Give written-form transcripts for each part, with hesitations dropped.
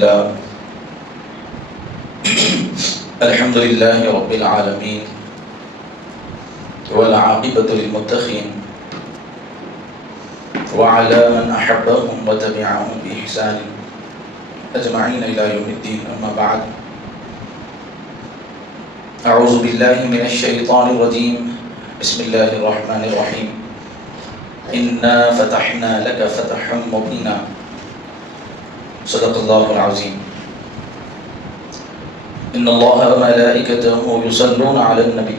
لله الحمد لله رب العالمين والعاقبة للمتقين وعلى من أحبهم وتبعهم بإحسان أجمعين إلى يوم الدين. أما بعد، أعوذ بالله من الشيطان الرجيم. بسم الله الرحمن الرحيم. إنا فتحنا لك فتحا مبينا. صدق الله العظيم. إن الله وملائكته يصلون على النبي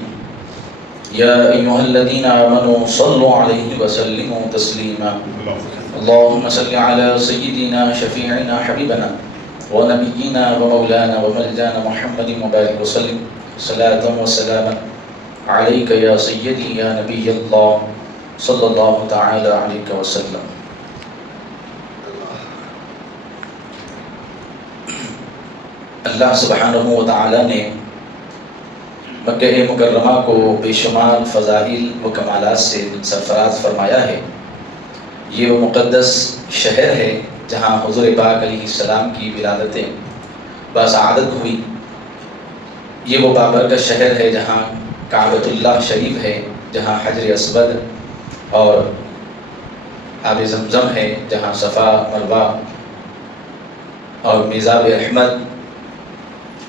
يا أيها الذين آمنوا صلوا عليه وسلموا تسليما. اللهم صل على سيدنا شفيعنا حبيبنا ونبينا ومولانا وملجانا محمد وبارك وسلم صلاة وسلاما عليك يا سيدي يا نبي الله صلی اللہ تعالی علیہ وسلم. اللہ سبحانہ و تعالی نے مکہ مکرمہ کو بے شمار فضائل و کمالات سے سرفراز فرمایا ہے. یہ وہ مقدس شہر ہے جہاں حضور پاک علیہ السلام کی ولادت باسعادت ہوئی. یہ وہ بابرکت شہر ہے جہاں کعبۃ اللہ شریف ہے، جہاں حجر اسود اور آب زمزم ہے، جہاں صفا مروہ اور میزاب احمد.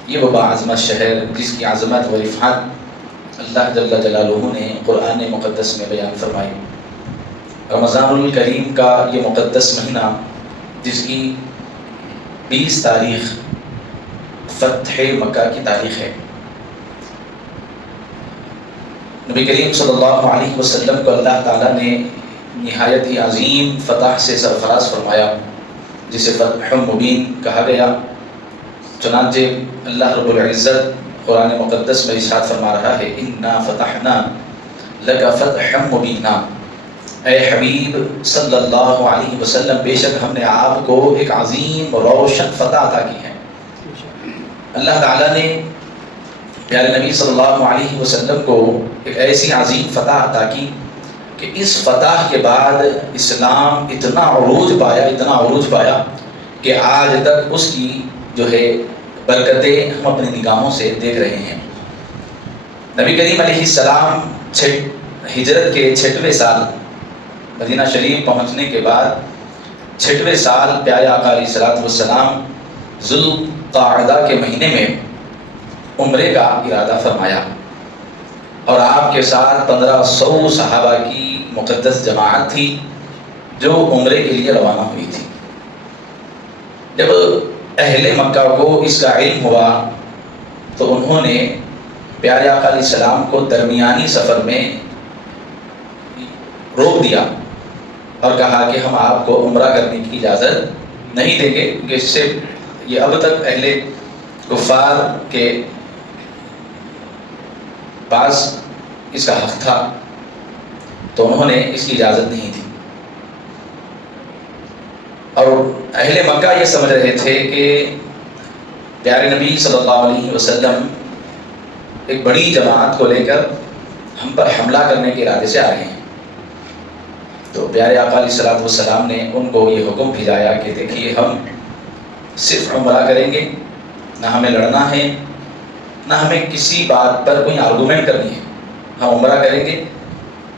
یہ وہ باعظمت شہر جس کی عظمت و رفعت اللہ جل جلالہ نے قرآن مقدس میں بیان فرمائی. رمضان الکریم کا یہ مقدس مہینہ جس کی 20 تاریخ فتح مکہ کی تاریخ ہے. نبی کریم صلی اللہ علیہ وسلم کو اللہ تعالیٰ نے نہایت ہی عظیم فتح سے سرفراز فرمایا جسے فتح مبین کہا گیا. چنانچہ اللہ رب العزت قرآن مقدس میں ارشاد فرما رہا ہے انا فتحنا لک فتحا مبینا. اے حبیب صلی اللہ علیہ وسلم، بے شک ہم نے آپ کو ایک عظیم روشن فتح عطا کی ہے. اللہ تعالیٰ نے پیارے نبی صلی اللہ علیہ وسلم کو ایک ایسی عظیم فتح عطا کی کہ اس فتح کے بعد اسلام اتنا عروج پایا کہ آج تک اس کی جو ہے برکتیں ہم اپنی نگاہوں سے دیکھ رہے ہیں. نبی کریم علیہ السلام ہجرت کے 6ویں سال مدینہ شریف پہنچنے کے بعد 6ویں سال پیارے آقا علیہ السلام ذوالقعدہ کے مہینے میں عمرے کا ارادہ فرمایا اور آپ کے ساتھ 1500 صحابہ کی مقدس جماعت تھی جو عمرے کے لیے روانہ ہوئی تھی. جب اہل مکہ کو اس کا علم ہوا تو انہوں نے پیارے آقا علیہ السلام کو درمیانی سفر میں روک دیا اور کہا کہ ہم آپ کو عمرہ کرنے کی اجازت نہیں دیں گے کیونکہ اس سے یہ اب تک اہل کفار کے پاس اس کا حق تھا تو انہوں نے اس کی اجازت نہیں دی. اور اہل مکہ یہ سمجھ رہے تھے کہ پیارے نبی صلی اللہ علیہ وسلم ایک بڑی جماعت کو لے کر ہم پر حملہ کرنے کے ارادے سے آ رہے ہیں. تو پیارے آقا علیہ السلام نے ان کو یہ حکم بھیجایا کہ دیکھیے ہم صرف عمرہ کریں گے، نہ ہمیں لڑنا ہے نہ ہمیں کسی بات پر کوئی آرگومنٹ کرنی ہے. ہم عمرہ کریں گے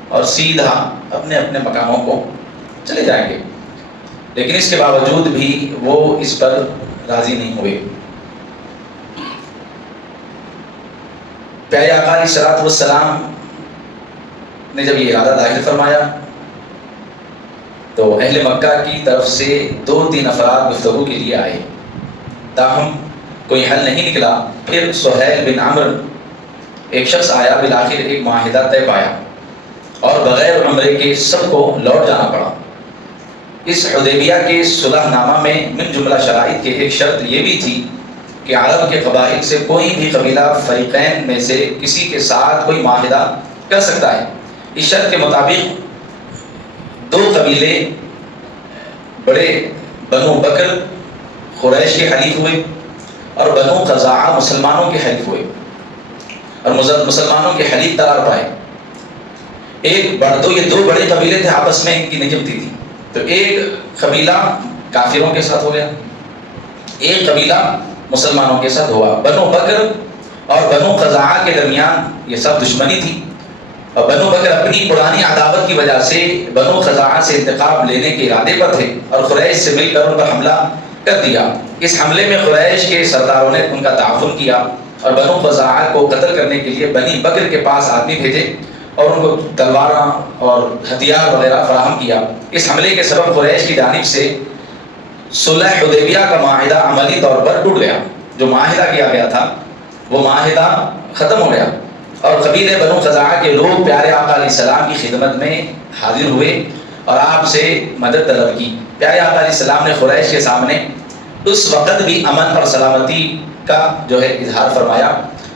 اور سیدھا اپنے اپنے مقاموں کو چلے جائیں گے. لیکن اس کے باوجود بھی وہ اس پر راضی نہیں ہوئے. پیارے آقا علیہ السلام نے جب یہ ارادہ ظاہر فرمایا تو اہل مکہ کی طرف سے 2-3 افراد گفتگو کے لیے آئے، تاہم کوئی حل نہیں نکلا. پھر سہیل بن عمرو ایک شخص آیا، بالآخر ایک معاہدہ طے پایا اور بغیر عمرے کے سب کو لوٹ جانا پڑا. اس حدیبیہ کے صلح نامہ میں من جملہ شرائط کے ایک شرط یہ بھی تھی کہ عرب کے قبائل سے کوئی بھی قبیلہ فریقین میں سے کسی کے ساتھ کوئی معاہدہ کر سکتا ہے. اس شرط کے مطابق 2 قبیلے بڑے بنو بکر قریش کے حلیف ہوئے اور بنو خزاعہ مسلمانوں کے حلیف ہوئے اور مسلمانوں کے حلیف قرار پائے. تو یہ 2 بڑے قبیلے تھے، آپس میں ان کی نجمتی تھی. تو ایک قبیلہ کافروں کے ساتھ ہو گیا ایک قبیلہ مسلمانوں کے ساتھ ہوا، بنو بکر اور بنو خزاعہ کے درمیان یہ سب دشمنی تھی، اور بنو بکر اپنی پرانی عداوت کی وجہ سے بنو خزاعہ سے انتقام لینے کے ارادے پر تھے اور قریش سے مل کر ان پر حملہ کر دیا۔ اس حملے میں قریش کے سرداروں نے ان کا تعاون کیا اور بنو خزاعہ کو قتل کرنے کے لیے بنی بکر کے پاس آدمی بھیجے اور ان کو تلواراں اور ہتھیار وغیرہ فراہم کیا۔ اس حملے کے سبب قریش کی جانب سے صلح حدیبیہ کا معاہدہ عملی طور پر ٹوٹ گیا۔ جو معاہدہ کیا گیا تھا وہ معاہدہ ختم ہو گیا، اور قبیلے بنو خزاعہ کے لوگ پیارے آقا علیہ السلام کی خدمت میں حاضر ہوئے اور آپ سے مدد طلب کی۔ پیارے آقا علیہ السلام نے قریش کے سامنے اس وقت بھی امن اور سلامتی کا جو ہے اظہار فرمایا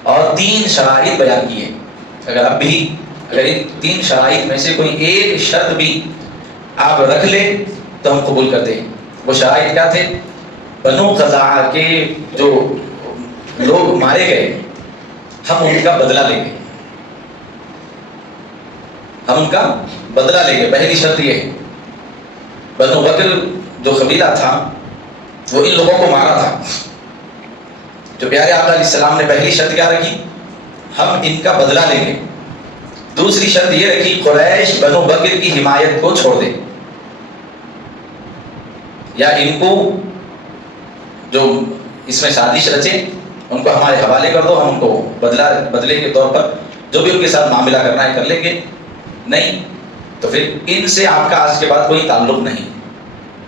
اور 3 شرائط بیان کیے۔ اگر ان 3 شرائط میں سے کوئی ایک شرط بھی آپ رکھ لیں تو ہم قبول کرتے ہیں۔ وہ شرائط کیا تھے؟ بنو خزاعہ کے جو لوگ مارے گئے ہم ان کا بدلہ لیں گے، ہم ان کا بدلہ لیں گے۔ پہلی شرط یہ ہے، بنو بکر جو قبیلہ تھا وہ ان لوگوں کو مارا تھا، جو پیارے آقا علیہ السلام نے پہلی شرط کیا رکھی؟ ہم ان کا بدلہ لیں گے۔ دوسری شرط یہ رکھی، قریش بنو بکر کی حمایت کو چھوڑ دے، یا ان کو جو اس میں سازش رچے ان کو ہمارے حوالے کر دو، ہم ان کو بدلے کے طور پر جو بھی ان کے ساتھ معاملہ کرنا ہے کر لیں گے، نہیں تو پھر ان سے آپ کا آج کے بعد کوئی تعلق نہیں۔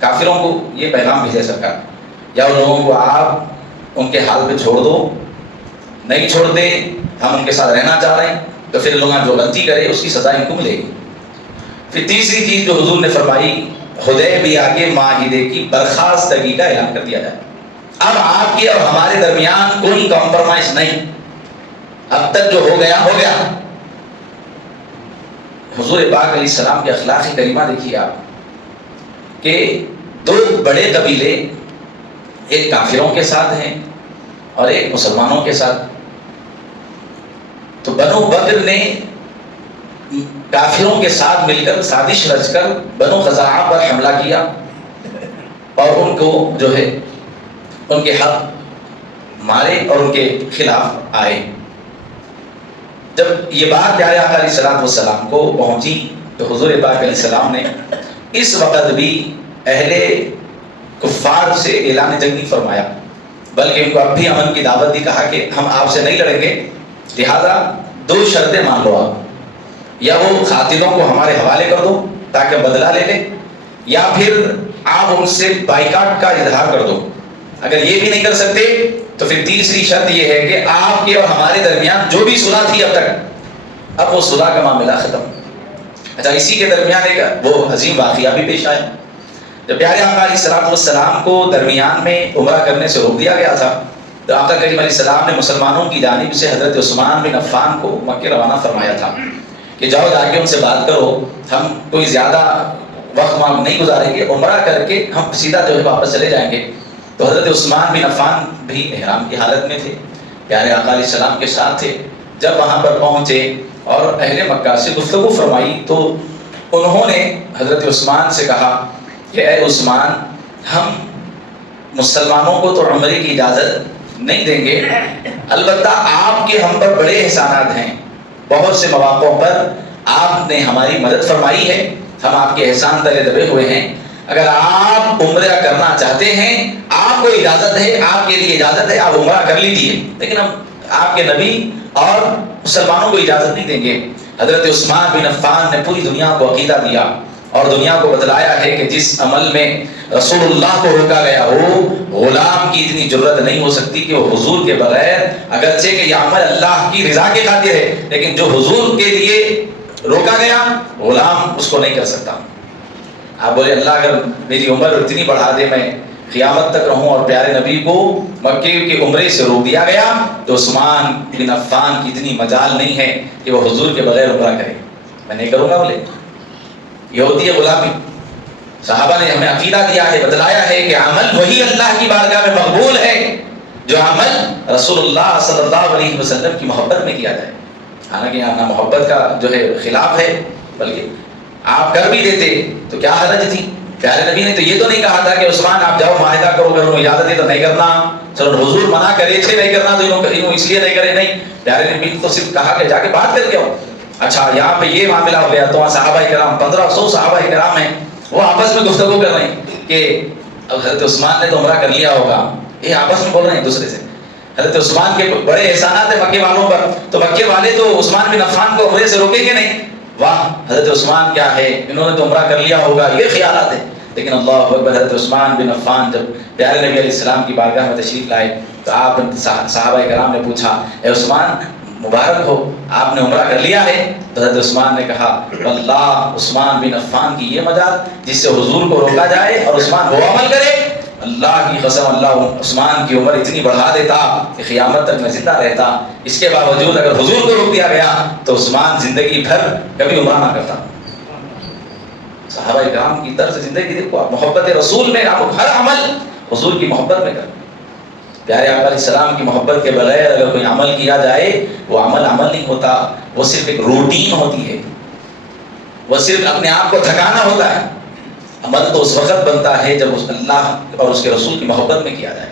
کافروں کو یہ پیغام بھیجے سرکار، یا ان لوگوں کو آپ ان کے حال پہ چھوڑ دو، نہیں چھوڑتے ہم ان کے ساتھ رہنا چاہ رہے ہیں تو پھر لوگ جو غلطی کرے اس کی سزا ان کو ملے گی۔ پھر تیسری چیز جو حضور نے فرمائی، حدیبیہ کے معاہدے کی برخاستگی کا اعلان کر دیا جائے۔ اب آپ کے اور ہمارے درمیان کوئی کمپرومائز نہیں، اب تک جو ہو گیا ہو گیا۔ حضور پاک علیہ السلام کے اخلاق کریمہ دیکھیے آپ کہ 2 بڑے قبیلے ایک کافروں کے ساتھ ہیں اور ایک مسلمانوں کے ساتھ۔ تو بنو بکر نے کافروں کے ساتھ مل کر سازش رچ کر بنو خزاعہ پر حملہ کیا اور ان کو جو ہے ان کے حق مارے اور ان کے خلاف آئے۔ جب یہ بات پیارے آقا علیہ السلام کو پہنچی تو حضور پاک علیہ السلام نے اس وقت بھی اہل کفار سے اعلان جنگ نہیں فرمایا، بلکہ ان کو اب بھی امن کی دعوت دی، کہا کہ ہم آپ سے نہیں لڑیں گے، لہذا 2 شرطیں مان لو آپ، یا وہ قاتلوں کو ہمارے حوالے کر دو تاکہ بدلہ لے لیں، یا پھر آپ ان سے بائیکاٹ کا اظہار کر دو۔ اگر یہ بھی نہیں کر سکتے تو پھر تیسری شرط یہ ہے کہ آپ کے اور ہمارے درمیان جو بھی صلح تھی اب تک، اب وہ صلح کا معاملہ ختم۔ اچھا، اسی کے درمیان ایک وہ عظیم واقعہ بھی پیش آیا۔ جب پیارے آقا علیہ السلام کو درمیان میں عمرہ کرنے سے روک دیا گیا تھا تو آقا کریم علیہ السلام نے مسلمانوں کی جانب سے حضرت عثمان بن عفان کو مکہ روانہ فرمایا تھا کہ جاؤ جا کے ان سے بات کرو، ہم کوئی زیادہ وقت وہاں نہیں گزاریں گے، عمرہ کر کے ہم سیدھا جو ہے واپس چلے جائیں گے۔ تو حضرت عثمان بن عفان بھی احرام کی حالت میں تھے، پیارے آقا علیہ السلام کے ساتھ تھے۔ جب وہاں پر پہنچے اور اہل مکہ سے گفتگو فرمائی تو انہوں نے حضرت عثمان سے کہا کہ اے عثمان، ہم مسلمانوں کو تو عمرے کی اجازت نہیں دیں گے، البتہ آپ کے ہم پر بڑے احسانات ہیں، بہت سے مواقعوں پر آپ نے ہماری مدد فرمائی ہے، ہم آپ کے احسان تلے دبے ہوئے ہیں۔ اگر آپ عمرہ کرنا چاہتے ہیں، آپ کو اجازت ہے، آپ کے لیے اجازت ہے، آپ عمرہ کر لیجیے، لیکن ہم آپ کے نبی اور مسلمانوں کو اجازت نہیں دیں گے۔ حضرت عثمان بن عفان نے پوری دنیا کو عقیدہ دیا اور دنیا کو بتلایا ہے کہ جس عمل میں رسول اللہ کو روکا گیا ہو، غلام کی اتنی جرت نہیں ہو سکتی کہ وہ حضور کے بغیر، اگرچہ کہ یہ عمل اللہ کی رضا کے خاطر ہے، لیکن جو حضور کے لیے روکا گیا غلام اس کو نہیں کر سکتا۔ آپ بولے اللہ اگر میری عمر اتنی بڑھا دے، میں قیامت تک رہوں اور پیارے نبی کو مکے کے عمرے سے روک دیا گیا، تو عثمان بن عفان کی اتنی مجال نہیں ہے کہ وہ حضور کے بغیر عمرہ کرے، میں نہیں کروں گا۔ بولے یہ ہوتی ہے غلامی۔ صحابہ نے ہمیں عقیدہ دیا ہے، بتلایا ہے کہ عمل وہی اللہ کی بارگاہ میں مقبول ہے جو عمل رسول اللہ صلی اللہ علیہ وسلم کی محبت میں کیا جائے۔ حالانکہ یہاں محبت کا جو ہے خلاف ہے، بلکہ آپ کر بھی دیتے تو کیا حرج تھی، پیارے نبی نے تو یہ تو نہیں کہا تھا کہ عثمان آپ جاؤ معاہدہ کرو، اگر انہوں اجازت دی تو نہیں کرنا، چلو حضور منع کرے تھے نہیں کرنا تو انہوں اس لیے نہیں کرے، نہیں، پیارے نبی تو صرف کہا کہ جا کے بات کر کے آؤ۔ اچھا یہاں پہ یہ معاملہ ہو گیا تو وہاں صحابہ کرام 1500 صحابہ کرام ہیں، وہ آپس میں گفتگو کر رہے ہیں کہ حضرت عثمان نے تو عمرہ کر لیا ہوگا، یہ آپس میں بول رہے ہیں دوسرے سے۔ حضرت عثمان کے بڑے احسانات ہیں مکے والوں پر، تو مکے والے تو عثمان بن عفان کو عمرے سے روکیں گے نہیں، واہ حضرت عثمان کیا ہے، انہوں نے تو عمرہ کر لیا ہوگا، یہ خیالات ہیں۔ لیکن اللہ اکبر، حضرت عثمان بن عفان جب پیارے نبی علیہ السلام کی بارگاہ میں تشریف لائے تو آپ صحابہ کرام نے پوچھا اے عثمان مبارک ہو، آپ نے عمرہ کر لیا ہے؟ تو حضرت عثمان نے کہا واللہ عثمان بن عفان کی یہ مدد جس سے حضور کو روکا جائے اور عثمان وہ عمل کرے، اللہ کی قسم اللہ عثمان کی عمر اتنی بڑھا دیتا کہ قیامت تک میں زندہ رہتا، اس کے باوجود اگر حضور کو روک دیا گیا تو عثمان زندگی بھر کبھی عمرہ نہ کرتا۔ صحابہ کرام کی طرز زندگی دیکھو آپ، محبت رسول میں آپ ہر عمل حضور کی محبت میں کریں۔ پیارے آقا علیہ السلام کی محبت کے بغیر اگر کوئی عمل کیا جائے وہ عمل نہیں ہوتا، وہ صرف ایک روٹین ہوتی ہے، وہ صرف اپنے آپ کو تھکانا ہوتا ہے۔ عمل تو اس وقت بنتا ہے جب اس اللہ اور اس کے رسول کی محبت میں کیا جائے۔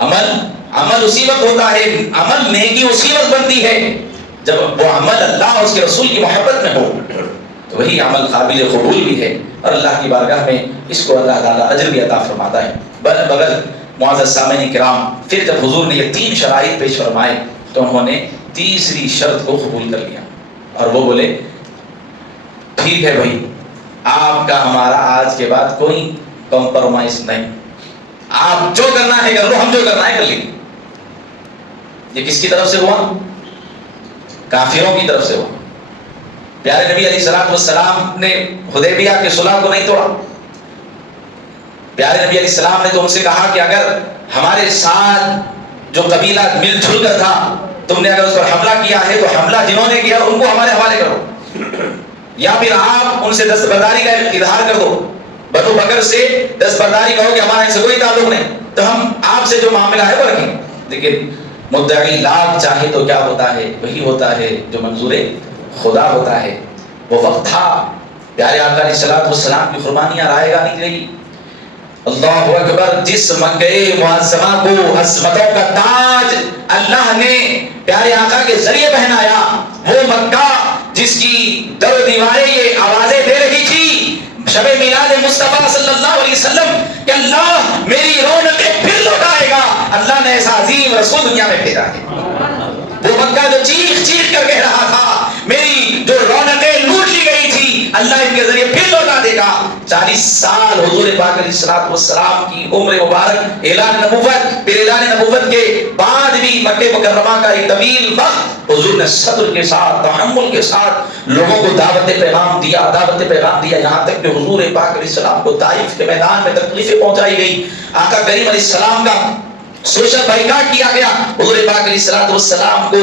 عمل اسی وقت ہوتا ہے، عمل نیکی اسی وقت بنتی ہے جب وہ عمل اللہ اور اس کے رسول کی محبت میں ہو، تو وہی عمل قابل قبول بھی ہے اور اللہ کی بارگاہ میں اس کو اللہ تعالیٰ اجر بھی عطا فرماتا ہے۔ بغل معزز سامعین کرام، پھر جب حضور نے یہ 3 شرائط پیش فرمائے تو انہوں نے تیسری شرط کو قبول کر لیا اور وہ بولے ٹھیک ہے بھائی، آپ کا ہمارا آج کے بعد کوئی کمپرومائز نہیں، آپ جو کرنا ہے کر لو، ہم جو کرنا ہے کر لیں۔ یہ کس کی طرف سے ہوا؟ کافروں کی طرف سے ہوا۔ پیارے نبی علیہ السلام نے حدیبیہ کے صلح کو نہیں توڑا۔ پیارے نبی علیہ السلام نے تو ان سے کہا کہ اگر ہمارے ساتھ جو قبیلہ مل جل کر تھا تم نے اگر اس پر حملہ کیا ہے تو حملہ جنہوں نے کیا ان کو ہمارے حوالے کرو، یا پھر آپ ان سے دستبرداری کا اظہار کر دو، بنو بکر سے دستبرداری کہو کہ ہمارا ان سے کوئی تعلق نہیں، تو ہم آپ سے جو معاملہ ہے وہ رکھیں۔ لیکن مدعی لاکھ چاہے تو کیا ہوتا ہے؟ وہی ہوتا ہے جو منظور خدا ہوتا ہے۔ وہ وقت تھا پیارے آقا علیہ السلام کی قربانیاں رائے گا نہیں رہی۔ اللہ اکبر، جس مکہ معظمہ کو عظمتوں کا تاج اللہ نے پیارے آقا کے ذریعے پہنایا، وہ مکہ جس کی در و دیواریں یہ آوازیں دے رہی تھی شب میلاد مصطفیٰ صلی اللہ علیہ وسلم کہ اللہ میری رونقیں پھر لوٹائے گا، اللہ نے ایسا عظیم رسول دنیا میں بھیجا ہے۔ وہ مکہ جو چیخ چیخ کر کہہ رہا تھا میری جو رونقیں لوٹ لی گئی تھی اللہ ان کے ذریعے پھر لوٹا دے گا۔ 40 سال حضور پاک علیہ السلام کی عمر مبارک، اعلان نبوت، پھر اعلان نبوت کے بعد بھی مکہ مکرمہ کا ایک طویل وقت حضور نے صبر کے ساتھ، تحمل کے ساتھ لوگوں کو دعوت پیغام دیا، یہاں تک کہ حضور پاک علیہ السلام کو طائف کے میدان میں تکلیفیں پہنچائی گئی، آقا کریم علیہ السلام کا سوشل بائیکاٹ کیا گیا، حضور پاک علیہ السلام کو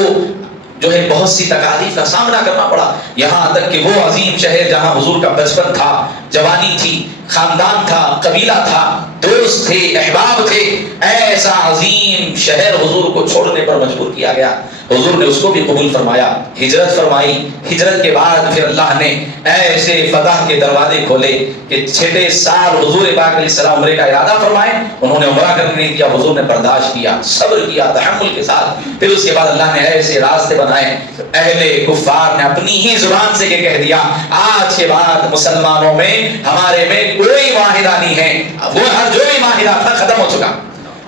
جو ہے بہت سی تکالیف کا سامنا کرنا پڑا، یہاں تک کہ وہ عظیم شہر جہاں حضور کا بچپن تھا، جوانی تھی، خاندان تھا، قبیلہ تھا، دوست تھے، احباب تھے، ایسا عظیم شہر حضور کو چھوڑنے پر مجبور کیا گیا۔ حضور نے اس کو بھی قبول فرمایا، ہجرت فرمائی، ہجرت کے بعد پھر اللہ نے ایسے فتح کے دروازے کھولے کہ 6 سال حضور پاک علیہ السلام عمرے کا ارادہ فرمائے، انہوں نے عمرہ کرنے نہیں دیا، حضور نے برداشت کیا، صبر کیا تحمل کے ساتھ، پھر اس کے بعد اللہ نے ایسے راستے بنائے، اہل کفار نے اپنی ہی زبان سے کہہ دیا آج کے بعد مسلمانوں میں ہمارے میں کوئی معاہدہ نہیں ہے، وہ ہر جو بھی معاہدہ تھا ختم ہو چکا۔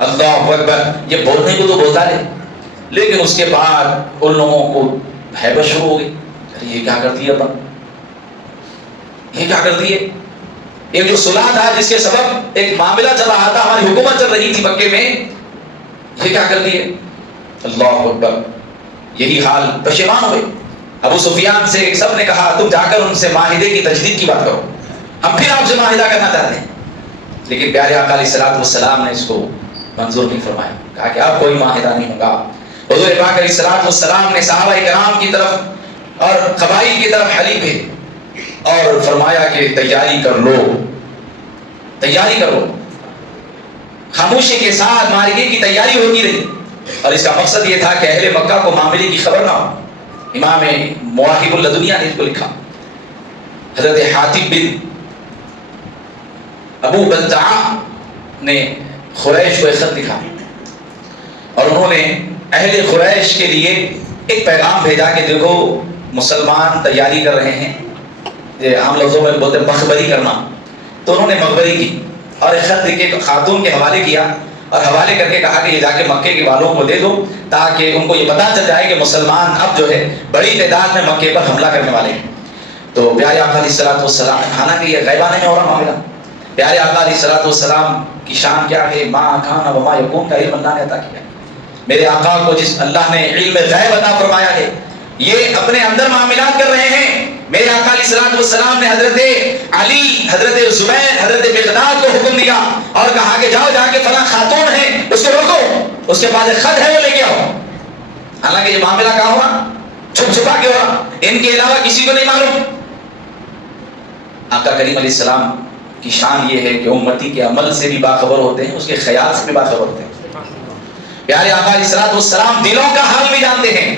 اللہ اکبر، یہ بولنے کو تو بولتا ہے لیکن اس کے بعد ان لوگوں کو ہیبت شروع ہو گئی، یہ کیا کر دیا اپن، یہ کیا کر دیے، ایک جو صلح تھا جس کے سبب ایک معاملہ چل رہا تھا، ہماری حکومت چل رہی تھی مکے میں، یہ کیا کر دیے۔ اللہ اکبر، یہی حال پشیمان ہوئے۔ ابو سفیان سے سب نے کہا تم جا کر ان سے معاہدے کی تجدید کی بات کرو، ہم پھر آپ سے معاہدہ کرنا چاہتے ہیں، لیکن پیارے آقا علیہ السلام نے اس کو منظور نہیں فرمایا، کہا کہ اب کوئی معاہدہ نہیں ہوگا۔ حضور پاک علیہ السلام نے صحابہ کرام کی طرف اور قبائل کی طرف حلیف بھیجے اور فرمایا کہ تیاری کر لو، تیاری کرو۔ خاموشی کے ساتھ معرکے کی تیاری ہوتی رہی اور اس کا مقصد یہ تھا کہ اہل مکہ کو معاملے کی خبر نہ ہو۔ امام مواہب الدنیا نے اس کو لکھا، حضرت حاتب بن ابو بلتعہ نے قریش کو ایک خط لکھا اور انہوں نے اہل قریش کے لیے ایک پیغام بھیجا کہ دیکھو مسلمان تیاری کر رہے ہیں، یہ عام لفظوں میں بولتے ہیں مخبری کرنا، تو انہوں نے مخبری کی اور ایک خط لکھ کے خاتون کے حوالے کیا اور حوالے کر کے کہا کہ یہ جا کے مکے کے والوں کو دے دو تاکہ ان کو یہ پتہ چل جائے کہ مسلمان اب جو ہے بڑی تعداد میں مکے پر حملہ کرنے والے ہیں۔ تو پیارے آقا علیہ الصلوۃ والسلام، حالانکہ یہ غیبانہ میں ہو رہا معاملہ، پیارے آقا علیہ الصلوۃ والسلام کی شان کیا ہے، ما کان وما یکون کا علم اللہ نے عطا کیا ہے۔ میرے آقا کو جس اللہ نے علم غیب عطا فرمایا ہے، یہ اپنے اندر معاملات کر رہے ہیں۔ میرے آقا علیہ الصلوۃ والسلام نے حضرت علی، حضرت زبیر، حضرت مقداد کو حکم دیا اور کہا کہ جاؤ جا کے فلاں خاتون ہے اس کو روکو، اس کے پاس ایک خط ہے وہ لے کے آؤ۔ حالانکہ یہ معاملہ کہاں ہوا، چھپ چھپا کے ہوا، ان کے علاوہ کسی کو نہیں معلوم۔ آقا کریم علیہ السلام کی شان یہ ہے کہ امتی کے عمل سے بھی باخبر ہوتے ہیں، اس کے خیال سے بھی باخبر ہوتے ہیں۔ پیارے آقا علیہ الصلوۃ والسلام دلوں کا حال بھی جانتے ہیں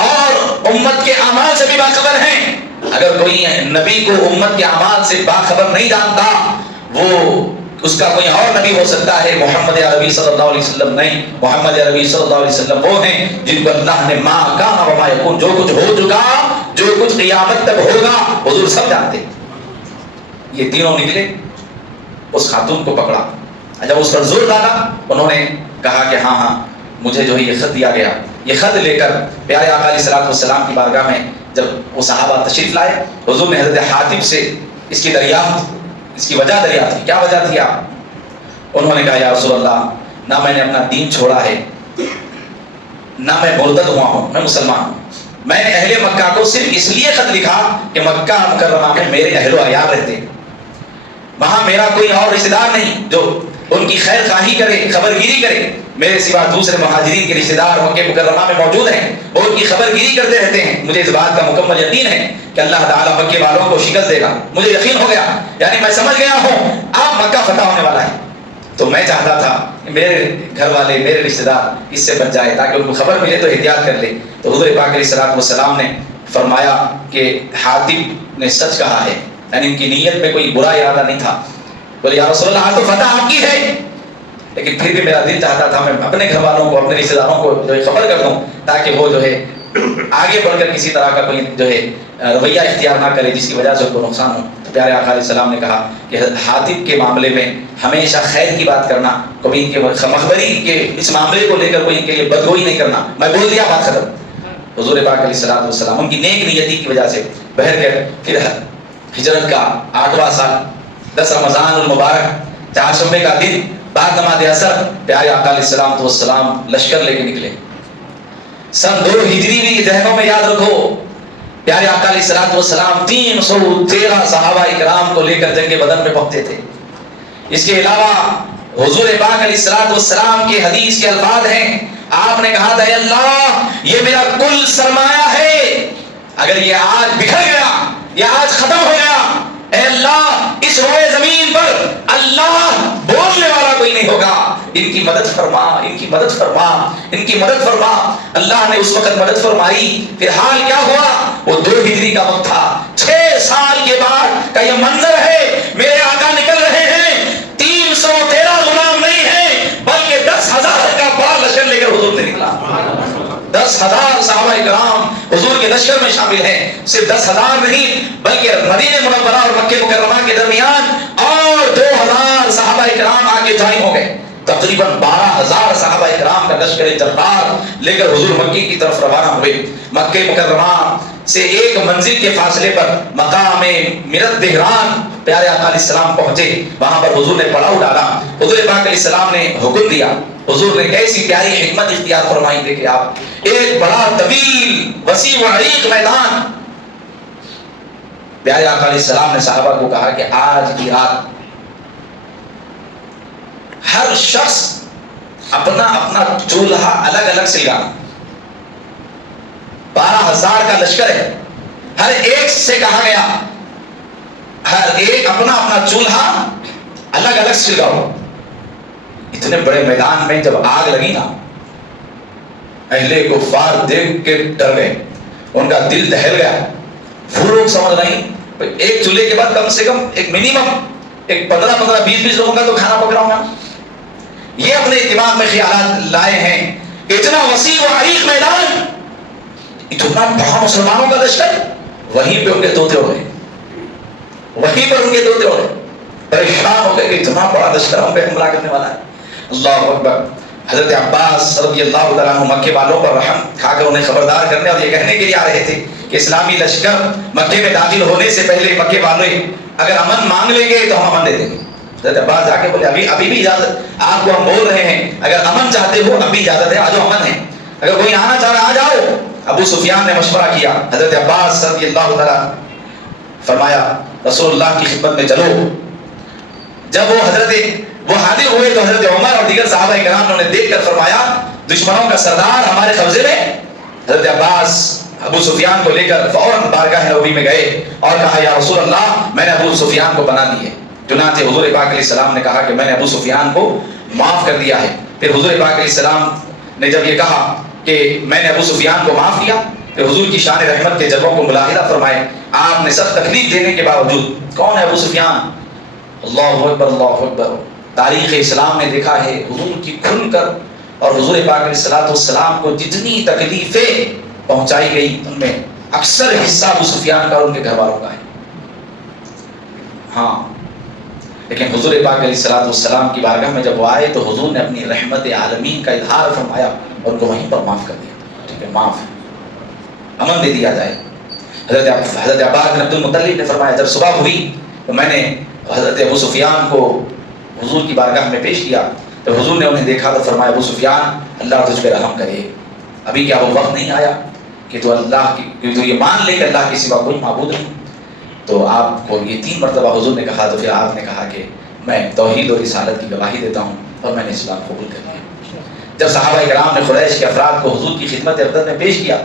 اور امت کے اعمال سے بھی باخبر ہیں۔ اگر کوئی نبی کو امت کے اعمال سے باخبر نہیں جانتا، وہ اس کا کوئی اور نبی ہو سکتا ہے، محمد عربی صلی اللہ علیہ وسلم نہیں۔ محمد عربی صلی اللہ علیہ وسلم وہ ہیں جن کو اللہ نے ما کان وما یکون، جو کچھ ہو چکا، جو کچھ قیامت تک ہوگا، حضور سب جانتے ہیں۔ یہ تینوں نکلے، اس خاتون کو پکڑا، جب اس پر زور ڈالا انہوں نے کہا کہ ہاں ہاں مجھے جو ہے یہ خط دیا گیا۔ یہ خط لے کر پیارے آقا علیہ الصلوۃ والسلام کی بارگاہ میں جب وہ صحابہ تشریف لائے، حضور نے حضرت حاتب سے اس کی دریافت، اس کی وجہ دریافت کی، کیا وجہ تھی آپ؟ انہوں نے کہا یا رسول اللہ، نہ میں نے اپنا دین چھوڑا ہے، نہ میں مرتد ہوا ہوں، میں مسلمان ہوں۔ میں نے اہل مکہ کو صرف اس لیے خط لکھا کہ مکہ مکرمہ میں میرے اہل و عیال رہتے ہیں، وہاں میرا کوئی اور رشتہ دار نہیں جو ان کی خیر خواہی کرے، خبر گیری کرے۔ میرے سوا دوسرے مہاجرین کے رشتہ دار مکہ مکرمہ میں موجود ہیں، وہ ان کی خبر گیری کرتے رہتے ہیں۔ مجھے اس بات کا مکمل یقین ہے کہ اللہ تعالیٰ مکے والوں کو شکست دے گا، مجھے یقین ہو گیا، یعنی میں سمجھ گیا ہوں اب مکہ فتح ہونے والا ہے۔ تو میں چاہتا تھا کہ میرے گھر والے، میرے رشتہ دار اس سے بچ جائے تاکہ ان کو خبر ملے تو احتیاط کر لے۔ تو حضور پاک علیہ الصلوۃ والسلام نے فرمایا کہ حاتب نے سچ کہا ہے، یعنی ان کی نیت میں کوئی برا ارادہ نہیں تھا۔ بولے یا رسول اللہ تو فتح آپ کی ہے، لیکن پھر بھی میرا دل چاہتا تھا میں اپنے گھر والوں کو، اپنے رشتہ داروں کو جو ہے خبر کر دوں تاکہ وہ جو ہے آگے بڑھ کر کسی طرح کا کوئی جو ہے رویہ اختیار نہ کرے جس کی وجہ سے ان کو نقصان ہو۔ تو پیارے آقا علیہ السلام نے کہا کہ حاتب کے معاملے میں ہمیشہ خیر کی بات کرنا، کبھی ان کے مخبری کے اس معاملے کو لے کر کوئی ان کے لیے بدگوئی نہیں کرنا۔ میں بول دیا، بات ختم۔ حضور پاک علیہ الصلوۃ والسلام ان کی نیک نیتی کی وجہ سے بہر گئے۔ پھر ہجرت کا 8واں سال، 10 رمضان المبارک، چہارشنبے کا دن، بعد نماز عصر، پیارے آقا علیہ الصلوۃ والسلام لشکر لے کے نکلے۔ سن 2 ہجری بھی ذہنوں میں یاد رکھو، پیارے آقا علیہ الصلوۃ والسلام 313 صحابہ اکرام کو لے کر جنگ بدر میں پہنچے تھے۔ اس کے علاوہ حضور پاک علیہ الصلوۃ والسلام کے حدیث کے الفاظ ہیں، آپ نے کہا تھا اے اللہ یہ میرا کل سرمایہ ہے، اگر یہ آج بکھر گیا، یہ آج ختم ہو گیا، اے اللہ اس روئے زمین پر اللہ بولنے والا کوئی نہیں ہوگا، ان کی مدد فرما، ان کی مدد فرما، ان کی مدد فرما۔ اللہ نے اس وقت مدد فرمائی۔ پھر حال کیا ہوا؟ وہ 2 ہجری کا وقت تھا، 6 سال کے بعد کا یہ منظر ہے، میرے آقا نکل رہے ہیں، 313 غلام نہیں ہیں بلکہ 10,000 کا بڑا لشکر لے کر حضور نے نکلا۔ 10,000 صحابہ کرام حضور کے لشکر میں شامل ہیں، صرف 10,000 نہیں بلکہ مدینہ منورہ اور مکہ مکرمہ کے درمیان اور 2,000 صحابہ کرام آگے جوائن ہو گئے۔ تقریباً 12,000 صحابہ کرام کا لشکر جبار لے کر حضور مکہ کی طرف روانہ ہوئے۔ مکہ مکرمہ سے 1 منزل کے فاصلے پر مقام مرت دہران پیارے آقا علیہ السلام پہنچے، وہاں پر حضور نے پڑاؤ ڈالا۔ حضور پاک علیہ السلام نے حکم دیا، حضور نے ایسی پیاری حکمت اختیار فرمائی تھی کہ آپ ایک بڑا طویل وسیع و عریق میدان، پیارے آقا علیہ السلام نے صحابہ کو کہا کہ آج کی رات ہر شخص اپنا اپنا چولہا الگ الگ سلگانا۔ 12,000 کا لشکر ہے، ہر ایک سے کہا گیا ہر ایک اپنا اپنا چولہا الگ الگ سلگاؤ۔ اتنے بڑے میدان میں جب آگ لگی نا، اہل کفار دیکھ کے ڈر گئے، ان کا دل دہل گیا۔ وہ لوگ سمجھ رہے ہیں ایک چولہے کے بعد کم سے کم ایک منیمم ایک 15 20 لوگوں کا تو کھانا پکڑاؤں گا. یہ اپنے دماغ میں خیالات لائے ہیں. اتنا وسیع و عریق میدان, اتنا بڑا مسلمانوں کا لشکر, وہیں پہ ان کے طوطے ہو گئے, وہیں پر ان کے طوطے ہو گئے, پریشان ہو گئے کہ اتنا بڑا لشکر ہم پہ حملہ کرنے والا ہے. اللہ اکبر. حضرت عباس رضی اللہ تعالیٰ عنہ مکے والوں پر رحم کھا کر انہیں خبردار کرنے اور یہ کہنے کے لیے آ رہے تھے کہ اسلامی لشکر مکے میں داخل ہونے سے پہلے مکے والے اگر امن مانگ لیں گے تو ہم امن دے دیں گے. حضرت عباس جا کے بولے ابھی بھی اجازت, آپ کو ہم بول رہے ہیں اگر امن چاہتے ہو اب بھی اجازت ہے, آ جاؤ, امن ہے, اگر کوئی آنا چاہ رہا آ جاؤ. ابو سفیان نے مشورہ کیا. حضرت عباس رضی اللہ تعالیٰ فرمایا رسول اللہ کی خدمت میں چلو. جب وہ حاضر ہوئے تو حضرت عمر اور دیگر صحابہ کرام نے انہیں دیکھ کر فرمایا دشمنوں کا سردار ہمارے قبضے میں. حضرت عباس ابو سفیان کو لے کر فوراً بارگاہ نبوی میں گئے اور کہا یا رسول اللہ میں نے ابو سفیان کو بنا دی ہے. چنانچہ حضور پاک علیہ السلام نے کہا کہ میں نے ابو سفیان کو معاف کر دیا ہے. پھر حضور پاک علیہ السلام نے جب یہ کہا کہ میں نے ابو سفیان کو معاف کیا, پھر حضور کی شان رحمت کے جلووں کو ملاحظہ فرمائے. آپ نے سخت تکلیف دینے کے باوجود, کون ہے ابو سفیان؟ اللہ اکبر, اللہ اکبر. تاریخ اسلام نے دیکھا ہے حضور کی کھل کر اور حضور پاک علیہ السلام کو جتنی تکلیفیں پہنچائی گئی ان میں اکثر حصہ ابو سفیان کا اور ان کے گھر والوں کا ہے. ہاں, لیکن حضور پاک علیہ السلام کی بارگاہ میں جب وہ آئے تو حضور نے اپنی رحمت عالمین کا اظہار فرمایا اور ان کو وہیں پر معاف کر دیا. ٹھیک ہے, معاف ہے, امن دے دیا جائے. حضرت عباد بن عبد المطلب نے فرمایا جب صبح ہوئی تو میں نے حضرت ابو سفیان کو حضور کی بارگاہ میں پیش کیا. تو حضور نے انہیں دیکھا تو فرمایا ابو سفیان اللہ تجھ پہ رحم کرے, ابھی کیا وہ وقت نہیں آیا کہ تو اللہ کی تو یہ مان لے کہ اللہ کے سوا کوئی معبود نہیں. تو آپ کو یہ 3 مرتبہ حضور نے کہا تو پھر آپ نے کہا کہ میں توحید اور رسالت کی گواہی دیتا ہوں اور میں نے اسلام قبول کر لیا. جب صحابہ کرام نے قریش کے افراد کو حضور کی خدمت اقدس میں پیش کیا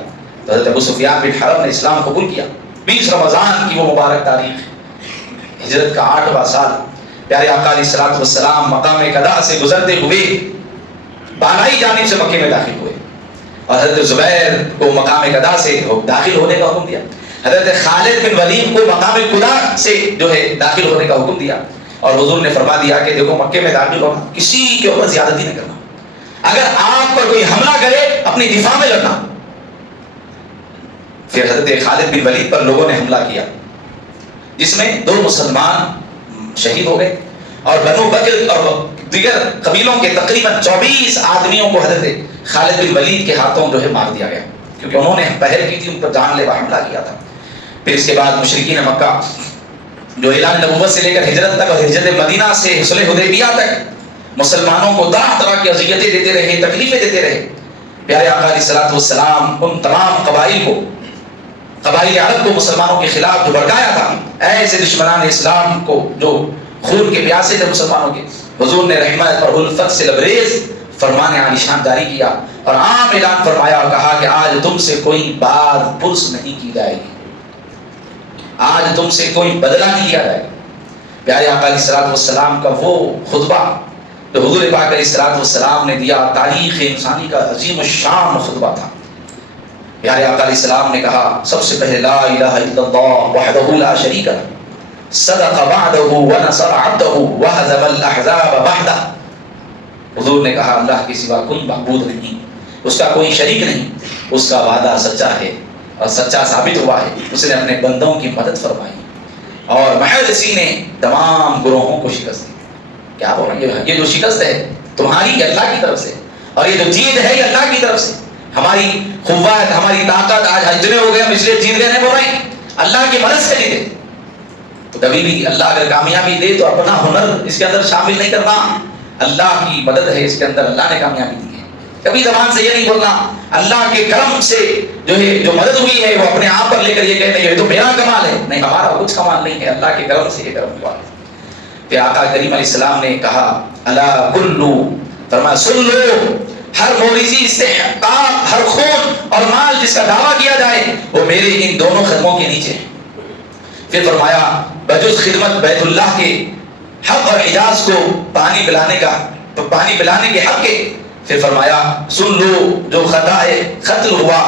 تو حضرت ابو سفیان بن حرب نے اسلام قبول کیا. 20 رمضان کی وہ مبارک تاریخ, ہجرت کا 8واں سال, پیارے آقا علیہ السلام مقام قضاء سے گزرتے ہوئے بالائی جانب سے مکے میں داخل ہوئے اور حضرت زبیر کو مقام قضاء سے داخل ہونے کا حکم دیا. حضرت خالد بن ولید کو مقام قضاء سے جو ہے داخل ہونے کا حکم دیا اور حضور نے فرما دیا کہ دیکھو مکے میں داخل ہونا, کسی کے اوپر زیادتی نہیں کرنا, اگر آپ پر کوئی حملہ کرے اپنی دفاع میں لڑنا. پھر حضرت خالد بن ولید پر لوگوں نے حملہ کیا جس میں 2 مسلمان شہید ہو گئے اور بنو بکر اور دیگر قبیلوں کے تقریباً 24 آدمیوں کو حضرت خالد بن ولید کے ہاتھوں جو ہے مار دیا گیا کیونکہ انہوں نے پہل کی تھی, ان پر جان لیوا حملہ کیا تھا. پھر اس کے بعد مشرکین مکہ جو اعلان نبوت سے لے کر ہجرت تک اور ہجرت مدینہ سے صلح حدیبیہ تک مسلمانوں کو طرح طرح کی اذیتیں دیتے رہے, تکلیفیں دیتے رہے. پیارے آقا علیہ السلام ان تمام قبائل عرب کو مسلمانوں کے خلاف جو بھڑکایا تھا, ایسے دشمنان اسلام کو جو خون کے پیاسے تھے مسلمانوں کے, حضور نے رحمت اور الفت سے لبریز فرمان عالیشان جاری کیا اور عام اعلان فرمایا اور کہا کہ آج تم سے کوئی بات پرس نہیں کی جائے گی, آج تم سے کوئی بدلہ نہیں لیا جائے گا. پیارے آقا علیہ السلام کا وہ خطبہ جو حضور پاک علیہ السلام نے دیا تاریخ انسانی کا عظیم الشان خطبہ تھا. پیارے آقا علیہ السلام نے کہا سب سے پہلے لا الہ الا اللہ وحدہ لا شریک لہ صدق وعدہ ونصر عبدہ وہزم الاحزاب وحدہ. حضور نے کہا اللہ کے سوا کوئی معبود نہیں, اس کا کوئی شریک نہیں, اس کا وعدہ سچا ہے اور سچا ثابت ہوا ہے, اس نے اپنے بندوں کی مدد فرمائی اور محض اسی نے تمام گروہوں کو شکست دی. کیا بول رہے ہیں, یہ جو شکست ہے تمہاری اللہ کی طرف سے اور یہ جو جیت ہے یہ اللہ کی طرف سے. ہماری قوت, ہماری طاقت آج اتنے ہو گئے ہم اس لیے جیت گئے نہیں بول رہے ہیں, اللہ کی مدد سے جیتے. تو کبھی بھی اللہ اگر کامیابی دے تو اپنا ہنر اس کے اندر شامل نہیں کرنا, اللہ کی مدد ہے اس کے اندر, اللہ نے کامیابی دی ہے. کبھی زبان سے یہ نہیں بولنا اللہ کے کرم سے جو مدد ہوئی ہے وہ اپنے آپ پر لے کر یہ کہتے ہیں یہ تو میرا کمال ہے, نہیں, ہمارا کچھ کمال نہیں ہے, اللہ کے کرم سے یہ کرم ہوا. پھر آقا کریم علیہ السلام نے کہا الا کلو, فرمایا سن لو, ہر موریثی استحقاق, ہر خون اور مال جس کا دعویٰ کیا جائے وہ میرے ان دونوں قدموں کے نیچے ہے. پھر فرمایا بجز خدمت بیت اللہ کے حق اور حجاز کو پانی پلانے کے حق کے. پھر فرمایا سن لو جو خطائے قتل ہوا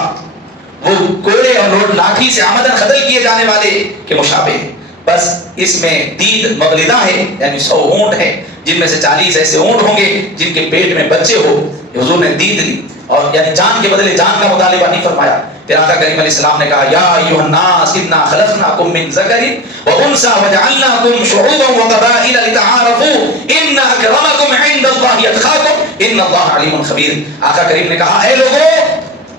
وہ کوڑے اور لاٹھی سے آمدن قتل کیے جانے والے کے مشابہ ہے, بس اس میں دید مغلدہ ہے، یعنی 100 اونٹ ہے، جن میں سے 40 ایسے اونٹ ہوں گے جن کے پیٹ میں بچے ہو. حضور نے دید لی، اور یعنی جان کے بدلے جان کا مطالبہ نہیں فرمایا. پھر آقا کریم علیہ السلام نے کہا یا ایھا الناس انا خلقناکم من ذکر وانثى وجعلناکم شعوبا وقبائل لتعارفوا ان اکرمکم عند اللہ اتقاکم ان اللہ علیم خبیر. آقا کریم نے کہا اے لوگوں،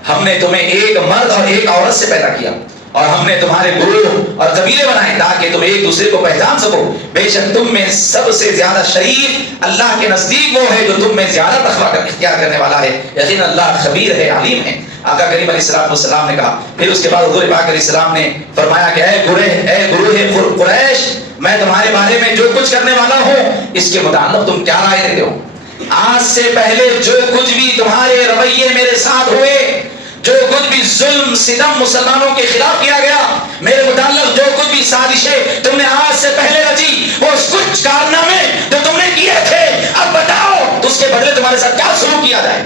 ہم نے تمہیں ایک مرد اور ایک عورت سے پیدا کیا، اور ہم نے تمہارے گروہ اور قبیلے بنائے تاکہ تم ایک دوسرے کو پہچان سکو. بے شک تم میں سب سے زیادہ شریف اللہ کے نزدیک وہ ہے جو تم میں زیادہ تقویٰ اختیار کرنے والا ہے، یقینا اللہ خبیر ہے، علیم ہے. آقا کریم علیہ السلام نے کہا. پھر اس کے بعد حضور پاک علیہ السلام نے فرمایا کہ اے گروہ قریش، میں تمہارے بارے میں جو کچھ کرنے والا ہوں اس کے متعلق تم کیا رائے دیتے ہو؟ آج سے پہلے جو کچھ بھی تمہارے رویے میرے ساتھ ہوئے، جو کچھ بھی ظلم ستم مسلمانوں کے خلاف کیا گیا، میرے متعلق جو کچھ بھی سازشیں تم نے آج سے پہلے رچی، وہ کچھ کارنامے جو تم نے کیے تھے، اب بتاؤ تو اس کے بدلے تمہارے ساتھ کیا سلوک کیا جائے.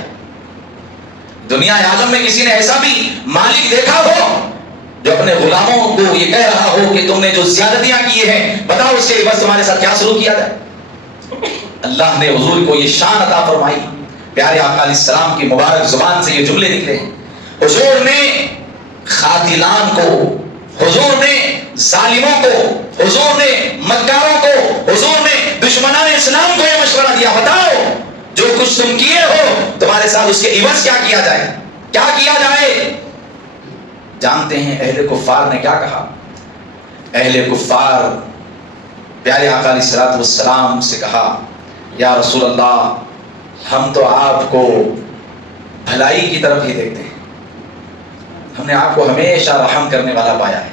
دنیا عالم میں کسی نے ایسا بھی مالک دیکھا ہو جو اپنے غلاموں کو یہ کہہ رہا ہو کہ تم نے جو زیادتیاں کی ہیں، بتاؤ اس کے بس تمہارے ساتھ کیا سلوک کیا جائے؟ اللہ نے حضور کو یہ شان عطا فرمائی. پیارے آقا علیہ السلام کی مبارک زبان سے یہ جملے نکلے ہیں. حضور نے قاتلان کو، حضور نے ظالموں کو، حضور نے مکاروں کو، حضور نے دشمنان اسلام کو یہ مشورہ دیا، بتاؤ جو کچھ تم کیے ہو تمہارے ساتھ اس کے عوض کیا کیا جائے، کیا کیا جائے. جانتے ہیں اہل کفار نے کیا کہا؟ اہل کفار پیارے آقا علیہ السلام سے کہا یا رسول اللہ، ہم تو آپ کو بھلائی کی طرف ہی دیکھتے ہیں، ہم نے آپ کو ہمیشہ رحم کرنے والا پایا ہے،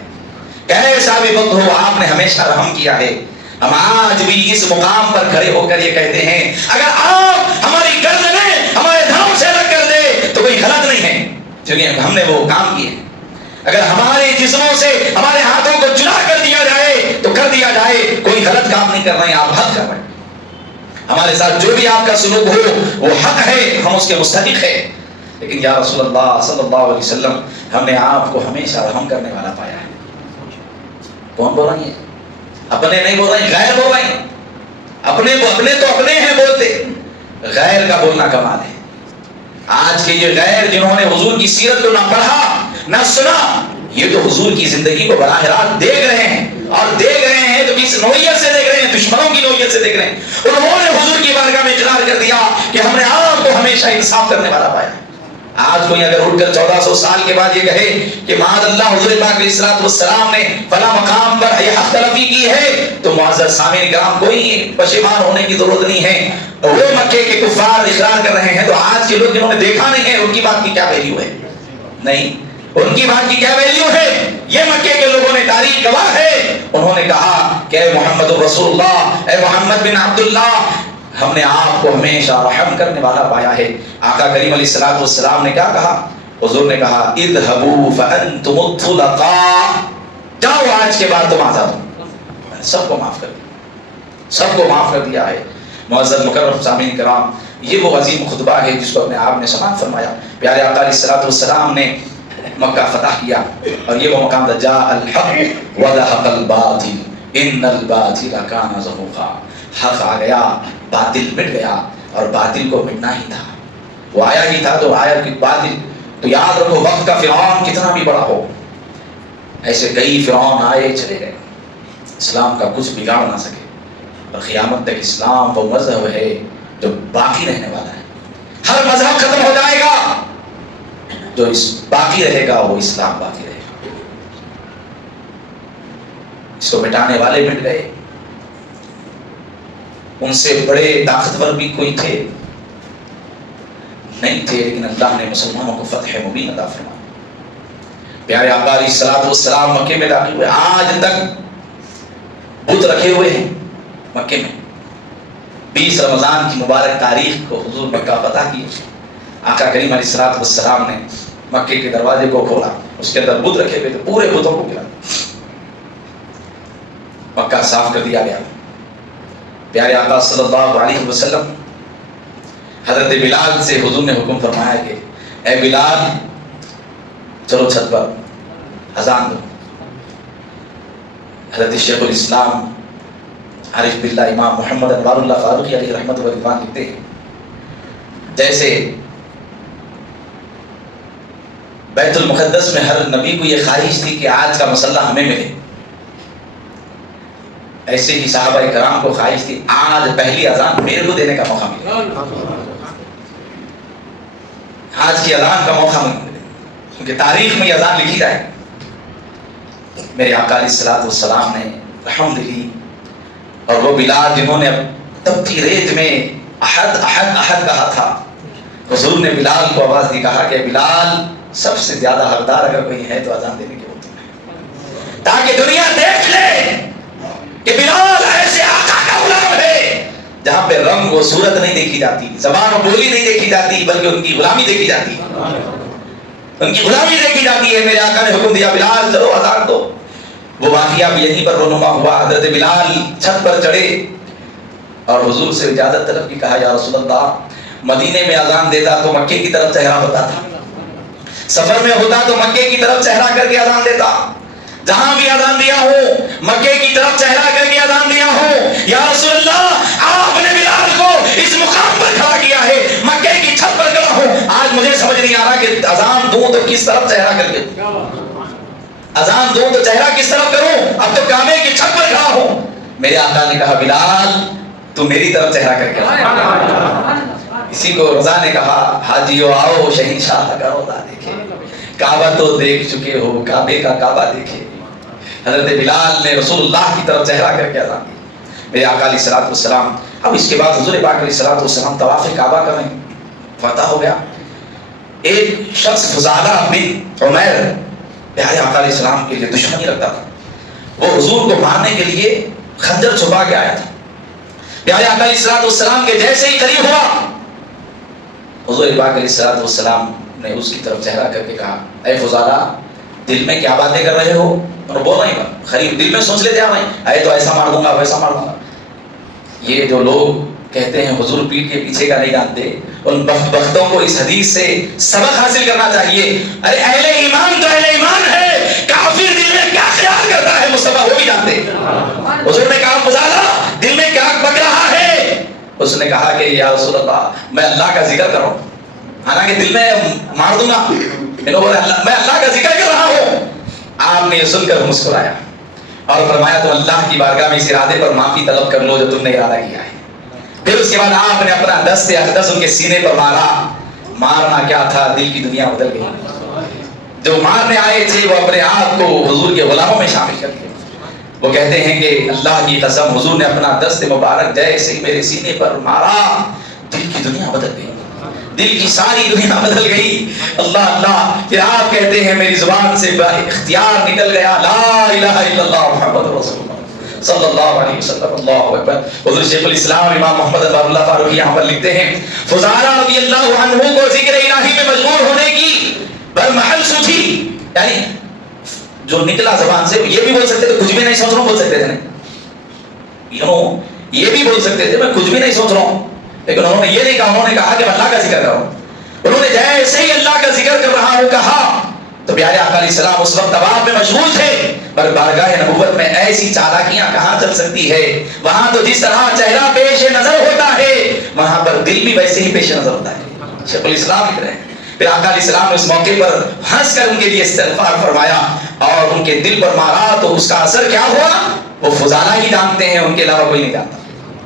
کیسا بھی وقت ہو آپ نے ہمیشہ رحم کیا ہے. ہم آج بھی اس مقام پر کھڑے ہو کر یہ کہتے ہیں اگر آپ ہماری گردنیں ہمارے دھاؤں سے الگ کر دے تو کوئی غلط نہیں ہے، کیونکہ ہم نے وہ کام کیے. اگر ہمارے جسموں سے ہمارے ہاتھوں کو جدا کر دیا جائے تو کر دیا جائے، کوئی غلط کام نہیں کر رہے ہیں، آپ حق کر رہے ہیں. ہمارے ساتھ جو بھی آپ کا سلوک ہو وہ حق ہے، ہم اس کے مستحق ہیں. لیکن یا رسول اللہ صلی اللہ علیہ وسلم، ہم نے آپ کو ہمیشہ رحم کرنے والا پایا ہے. کون بول رہی ہیں؟ اپنے نہیں بول رہے ہیں، غیر بول رہے ہیں. اپنے تو اپنے ہیں بولتے، غیر کا بولنا کمال ہے. آج کے یہ غیر جنہوں نے حضور کی سیرت کو نہ پڑھا نہ سنا، یہ تو حضور کی زندگی کو براہ راست دیکھ رہے ہیں، اور دیکھ رہے ہیں تو کس نوعیت سے دیکھ رہے ہیں؟ دشمنوں کی نوعیت سے دیکھ رہے ہیں. انہوں نے حضور کی بارگاہ میں اقرار کر دیا کہ ہم نے آپ کو ہمیشہ انصاف کرنے والا پایا. آج کوئی اگر اٹھ کر 1400 سال کے بعد یہ کہے کہ معاذ اللہ حضور پاک علیہ السلام نے فلاں مقام پر یہ حق تلفی کی ہے، تو معزز سامعین کرام کوئی پشیمان ہونے کی ضرورت نہیں ہے. وہ مکے کے کفار اقرار کر رہے ہیں، تو آج کے لوگ جنہوں نے دیکھا نہیں ہے ان کی بات کی کیا ویلیو ہے؟ نہیں، ان کی بات کی کیا ویلیو ہے؟ یہ مکے کے لوگوں نے تاریخ گواہ ہے، انہوں نے کہا کہ اے محمد رسول اللہ، اے محمد بن عبداللہ، ہم نے آپ کو ہمیشہ رحم کرنے والا پایا ہے. آقا کریم علیہ السلام نے کیا کہا؟ حضور نے کہا اذهبوا فانتم الطلقاء، جاؤ آج کے بعد تم آزاد ہو. سب کو معاف کر دیا، سب کو معاف کر دیا ہے. معزز مکرم سامعین کرام، یہ وہ عظیم خطبہ ہے جس کو اپنے آپ نے سماعت فرمایا. پیارے آقا علیہ السلام نے مکہ فتح کیا، اور یہ وہ مقام تھا جاء الحق وذهب الباطل ان الباطل كان زهوقا. حق آ گیا، باطل مٹ گیا، اور باطل کو مٹنا ہی تھا. وہ آیا ہی تھا تو آیا کہ باطل. تو یاد رکھو وقت کا فرعون کتنا بھی بڑا ہو، ایسے کئی فرعون آئے چلے گئے، اسلام کا کچھ بگاڑ نہ سکے. اور قیامت تک اسلام وہ مذہب ہے جو باقی رہنے والا ہے. ہر مذہب ختم ہو جائے گا، جو باقی رہے گا وہ اسلام باقی رہے گا. اس کو مٹانے والے مٹ گئے، ان سے بڑے طاقتور بھی کوئی تھے نہیں تھے، لیکن اللہ نے مسلمانوں کو فتح مبین عطا فرمایا. پیارے آقا علیہ السلام مکے میں داخل ہوئے، آج تک بت رکھے ہوئے ہیں مکے میں. 20 رمضان کی مبارک تاریخ کو حضور مکہ فتح کی. آقا کریم علیہ السلام نے مکے کے دروازے کو کھولا، اس کے اندر بت رکھے ہوئے تھے، پورے بتوں کو گرا، مکہ صاف کر دیا گیا. پیارے آقا صلی اللہ علیہ وسلم حضرت بلال سے حضور نے حکم فرمایا کہ اے بلال چلو چھت پر اذان دو. حضرت شیخ الاسلام عارف باللہ امام محمد انوار اللہ فاروقی علیہ رحمت و رضوان لکھتے ہیں جیسے بیت المقدس میں ہر نبی کو یہ خواہش تھی کہ آج کا مسلح ہمیں ملے، ایسے ہی صحابہ کرام کو خواہش تھی آج پہلی اذان میرے کو دینے کا موقع ملے، آج کی اذان کا موقع ملے، کیونکہ تاریخ میں یہ اذان لکھی جائے۔ میرے آقا علیہ الصلوۃ والسلام نے رحمت لی، اور وہ بلال جنہوں نے تپتی ریت میں احد احد احد کہا تھا، حضور نے بلال کو آواز دی، کہا کہ بلال سب سے زیادہ حقدار اگر کوئی ہے تو اذان دینے کے وہ تم ہے، تاکہ دنیا دیکھ لے کہ بلال ایسے آقا کا غلام ہے جہاں پہ رنگ و صورت نہیں دیکھی جاتی، زبان و بولی نہیں دیکھی جاتی، بلکہ ان کی غلامی دیکھی جاتی ہے، ان کی غلامی دیکھی جاتی ہے۔ میرے آقا نے حکم دیا بلال چلو اذان دو۔ وہ واقعہ بھی یہیں پر رونما ہوا، حضرت بلال چھت پر چڑھے اور حضور سے اجازت طلب کی، کہا یا رسول اللہ مدینے میں اذان دیتا تو مکے کی طرف چہرہ ہوتا تھا، سفر میں ہوتا تو مکے کی طرف چہرہ کر کے اذان دیتا، جہاں بھی اذان دیا ہوں مکے کی طرف چہرہ کر کے اذان دیا ہوں۔ یا رسول اللہ آپ نے بلال کو اس مقام پر کھڑا کیا ہے، مکے کی چھت پر کھڑا ہوں، آج مجھے سمجھ نہیں آ رہا کہ اذان دوں تو کس طرف چہرہ کر کے، اذان دوں تو چہرہ کس طرف کروں، اب تو کعبے کی چھت پر کھڑا ہوں۔ میرے آقا نے کہا بلال تو میری طرف چہرہ کر کے۔ اسی کو رضا نے کہا حاجیو آؤ شہنشاہ کا روضہ دیکھے، کعبہ تو دیکھ چکے ہو کعبے کا کعبہ دیکھے۔ حضرت بلال نے رسول اللہ کی طرف چہرہ کر کے اذان دی۔ میرے آقا علیہ الصلوۃ والسلام، اب اس کے بعد حضور پاک علیہ الصلوۃ والسلام طواف کعبہ کریں، فتح ہو گیا۔ ایک شخص فضالہ بن عمیر پیارے آقا علیہ السلام کے لیے دشمنی رکھتا تھا، وہ حضور کو مارنے کے لیے خنجر چھپا کے آیا تھا۔ پیارے آقا علیہ الصلوۃ والسلام کے جیسے ہی قریب ہوا، حضور پاک علیہ الصلوۃ والسلام نے اس کی طرف چہرہ کر کے کہا اے فضالہ دل میں کیا باتیں کر رہے ہو؟ اور بول رہے ہیں خریب دل میں سوچ لیتے ہیں اے تو ایسا مار دوں گا ویسا مار دوں گا۔ یہ جو لوگ کہتے ہیں حضور پیٹ کے پیچھے کا نہیں جانتے، ان بختوں کو اس حدیث سے سبق حاصل کرنا چاہیے۔ ارے اہل ایمان تو اہل ایمان ہے، کافر دل میں کیا خیال کرتا ہے مصطفیٰ وہ بھی جانتے۔ حضور نے کہا فضالہ دل میں کیا بک رہا ہے؟ اس نے کہا کہ یا رسول اللہ میں اللہ کا ذکر کر رہا ہوں، حالانکہ دل میں مار دوں گا، میں اللہ کا ذکر کر رہا ہوں۔ آپ نے یہ سن کر مسکرایا اور فرمایا تم اللہ کی بارگاہ میں اس ارادے پر معافی طلب کر لو جو تم نے ارادہ کیا ہے۔ پھر اس کے بعد آپ نے اپنا دست اقدس ان کے سینے پر مارا۔ مارنا کیا تھا، دل کی دنیا بدل گئی۔ جو مارنے آئے تھے وہ اپنے آپ کو حضور کے غلاموں میں شامل کر گئے۔ وہ کہتے ہیں کہ اللہ کی قسم حضور نے اپنا دست مبارک جیسے ہی میرے سینے پر مارا دل کی دنیا بدل گئی، دل کی ساری دنیا بدل گئی۔ اللہ اللہ، پھر آپ کہتے ہیں میری زبان سے اختیار نکل گیا لا الہ الا اللہ محمد رسول اللہ صلی اللہ علیہ وسلم، اللہ اکبر۔ حضور شیخ الاسلام امام محمد انوار اللہ فاروقی یہاں پر لکھتے ہیں فضالہ رضی اللہ عنہ کو ذکر الہی میں مشغول ہونے کی برمحل سوچی، یعنی جو نکلا زبان سے یہ بھی بول سکتے تھے کچھ بھی نہیں سوچ رہا ہوں، بول سکتے تھے یہ بھی بول سکتے تھے میں کچھ بھی نہیں سوچ رہا ہوں، لیکن انہوں نے یہ نہیں کہا، انہوں نے کہا کہ میں اللہ کا ذکر کروں۔ انہوں نے جیسے ہی اللہ کا ذکر کر رہا ہوں کہا تو پیارے آقا علیہ السلام اس وقت طواف میں مشغول تھے، پر بارگاہ نبوت میں ایسی چالاکیاں کہاں چل سکتی ہے؟ وہاں تو جس طرح چہرہ پیش نظر ہوتا ہے وہاں پر دل بھی ویسے ہی پیش نظر ہوتا ہے۔ شیخ الاسلام لکھ رہے ہیں پھر آقا علیہ السلام نے اس موقع پر ہنس کر ان کے لیے استغفار فرمایا اور ان کے دل پر مارا تو اس کا اثر کیا ہوا وہ فضالہ ہی جانتے ہیں، ان کے علاوہ کوئی نہیں جانتا۔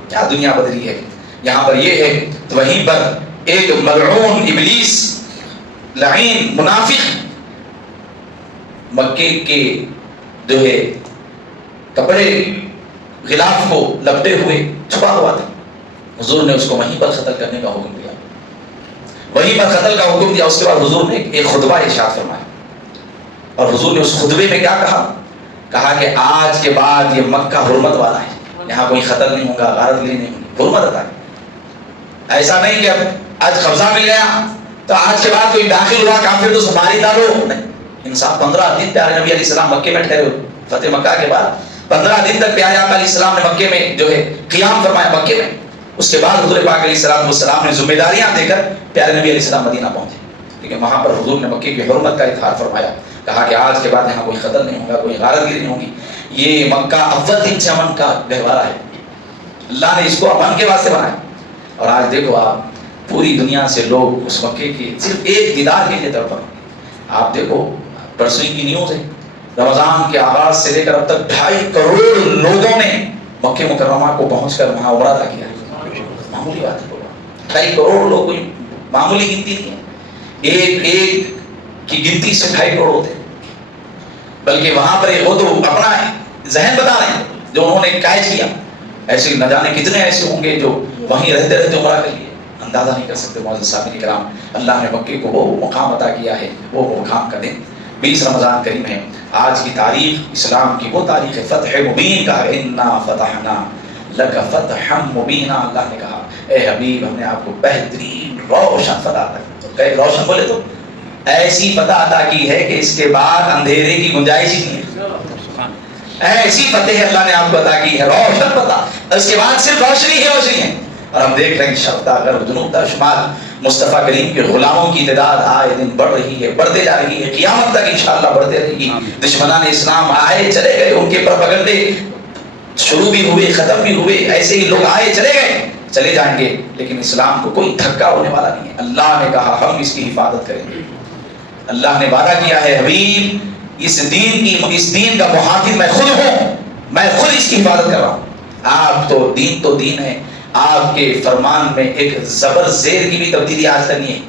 کیا دنیا بدلی ہے، یہاں پر یہ ہے تو وہیں پر ایک ملعون ابلیس لعین منافق مکے کے جو ہے کپڑے غلاف کو لپٹے ہوئے چھپا ہوا تھا، حضور نے اس کو وہیں پر قتل کرنے کا حکم دیا، وہیں پر قتل کا حکم دیا۔ اس کے بعد حضور نے ایک خطبہ ارشاد فرمایا اور حضور نے اس خطبے میں کیا کہا کہ آج کے بعد یہ مکہ حرمت والا ہے، یہاں کوئی قتل نہیں ہوگا، غارت گری نہیں ہوگی، حرمت عطا ہے۔ ایسا نہیں کہ آج قبضہ مل گیا تو آج کے بعد کوئی داخل ہوا کافر تو ماری ڈالو، نہیں۔ انسان 15 دن پیارے نبی علیہ السلام مکے میں ٹھہرے ہوئے، فتح مکہ کے بعد 15 دن تک پیارے آقا علیہ السلام نے مکے میں جو ہے قیام فرمایا مکے میں۔ اس کے بعد حضور پاک علیہ السلام نے ذمہ داریاں دے کر پیارے نبی علیہ السلام مدینہ پہنچے، لیکن وہاں پر حضور نے مکے کی حرمت کا اظہار فرمایا، کہا کہ آج کے بعد یہاں کوئی قتل نہیں ہوگا، کوئی غارت گری نہیں ہوگی۔ یہ مکہ اول دن سے امن کا گہوارہ ہے، اللہ نے اس کو امن کے واسطے بنایا. اور آج دیکھو آپ پوری دنیا سے لوگ اس مکے کے صرف ایک دیدار کے لیے تڑپا. آپ دیکھو پرسوں کی نیوز ہے، رمضان کے آغاز سے لے کر اب تک 2.5 کروڑ لوگوں نے مکہ مکرمہ کو پہنچ کر وہاں عمرہ ادا کیا. معمولی بات ہے، 2.5 کروڑ لوگ کوئی معمولی گنتی نہیں ہے. ایک کی گنتی سے 2.5 کروڑ ہوتے ہیں. بلکہ وہاں پر وہ تو اپنا ذہن بتا رہے ہیں جو انہوں نے قائد کیا. ایسے نہ جانے کتنے ایسے ہوں گے جو وہیں رہتے رہتے عمرہ کر لیے، اندازہ نہیں کر سکتے. معزز سامعین کرام، اللہ نے مکے کو وہ مقام عطا کیا ہے، وہ مقام کا دن 20 رمضان کریم ہے. آج کی تاریخ اسلام کی وہ تاریخ ہے فتح مبین کا. انا فتحنا لک فتحا مبینا. اللہ نے کہا اے حبیب ہم نے آپ کو بہترین روشن فتح عطا کی. کہ روشن بولے تو ایسی فتح عطا کی ہے کہ اس کے بعد اندھیرے کی گنجائش ہی نہیں ہے. ایسی فتح اللہ نے آپ کو عطا کی ہے، روشن فتح. اس کے بعد صرف روشنی ہی روشنی ہے. اور ہم دیکھ رہے ہیں شرق تا غرب جنوب تا شمال مصطفیٰ کریم کے غلاموں کی تعداد آئے دن بڑھ رہی ہے، بڑھتے جا رہی ہے، قیامت تک انشاءاللہ بڑھتے رہے گی. دشمنان اسلام آئے چلے گئے، ان کے پروپیگنڈے شروع بھی ہوئے ختم بھی ہوئے، ایسے ہی لوگ آئے چلے گئے، چلے جائیں گے، لیکن اسلام کو کوئی دھکا ہونے والا نہیں ہے. اللہ نے کہا ہم اس کی حفاظت کریں گے. اللہ نے وعدہ کیا ہے حبیب اس دین کا محافظ میں خود ہوں، میں خود اس کی حفاظت کر رہا ہوں. آپ تو دین ہے، آپ کے فرمان میں ایک زبر زیر کی بھی تبدیلی آج تک نہیں ہے.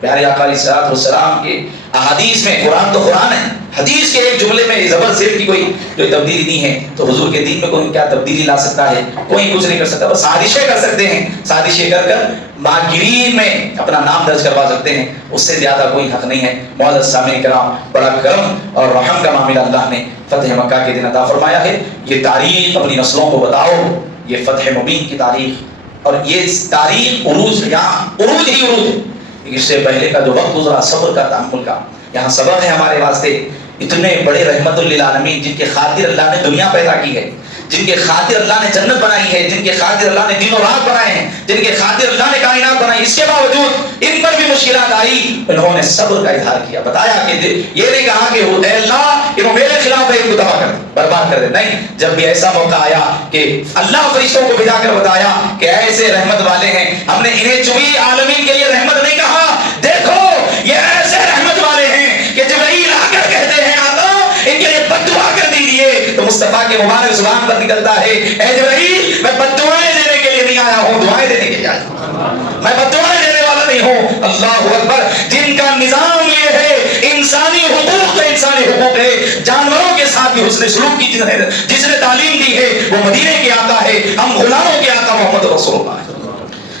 پیارے آقا علیہ الصلوۃ والسلام کے احادیث میں، قرآن تو قرآن ہے، حدیث کے ایک جملے میں زبر زیر کی کوئی تبدیلی نہیں ہے. تو حضور کے دین میں کوئی کیا تبدیلی لا سکتا ہے؟ کوئی کچھ نہیں کر سکتا. بس سازشیں کر سکتے ہیں، سازشیں کر کر ماکرین میں اپنا نام درج کروا سکتے ہیں، اس سے زیادہ کوئی حق نہیں ہے. معزز سامعین کرام، بڑا کرم اور رحم کا معاملہ اللہ نے فتح مکہ کے دن عطا فرمایا ہے. یہ تاریخ اپنی نسلوں کو بتاؤ، یہ فتح مبین کی تاریخ، اور یہ تاریخ عروج، یہاں عروج ہی عروج ہے. اس سے پہلے کا جو وقت گزرا صبر کا، تحمل کا، یہاں سبق ہے ہمارے واسطے. اتنے بڑے رحمت للعالمین جن کے خاطر اللہ نے دنیا پیدا کی ہے، جن کے خاطر اللہ نے جنت بنائی ہے، جن کے خاطر اللہ نے دن و رات بنائے ہیں، جن کے خاطر اللہ نے کائنات بنائی، اس کے باوجود ان پر بھی مشکلات آئی، انہوں نے صبر کا اظہار کیا. بتایا کہ یہ نہیں کہا کہ اے اللہ انہوں میرے خلاف ہے، ان کو تباہ کر دے، برباد کر دے. نہیں، جب بھی ایسا موقع آیا کہ اللہ فرشتوں کو بھیجا کر بتایا کہ ایسے رحمت والے ہیں، ہم نے انہیں چوئی عالمین کے لیے رحمت نہیں کہا، دیکھو یہ ایسے رحمت والے ہیں کہ جبرائیل آ کر کہتے ہیں آقا ان کے لیے بد دعا کر دیجیے، تو مصطفیٰ کے مبارک زبان پر نکلتا ہے اے جبرائیل میں بد دعائیں دینے کے لیے نہیں آیا ہوں، دعائیں دینے کے لیے آیا ہوں، میں بد دعائیں دینے والا نہیں ہوں. اللہ اکبر. جن کا نظام یہ ہے انسانی حقوق تو انسانی حقوق ہے، جانوروں کے ساتھ بھی حسن سلوک کی جس نے تعلیم دی ہے وہ مدینے کے آقا ہے، ہم غلاموں کے آقا محمد رسول اللہ ہے،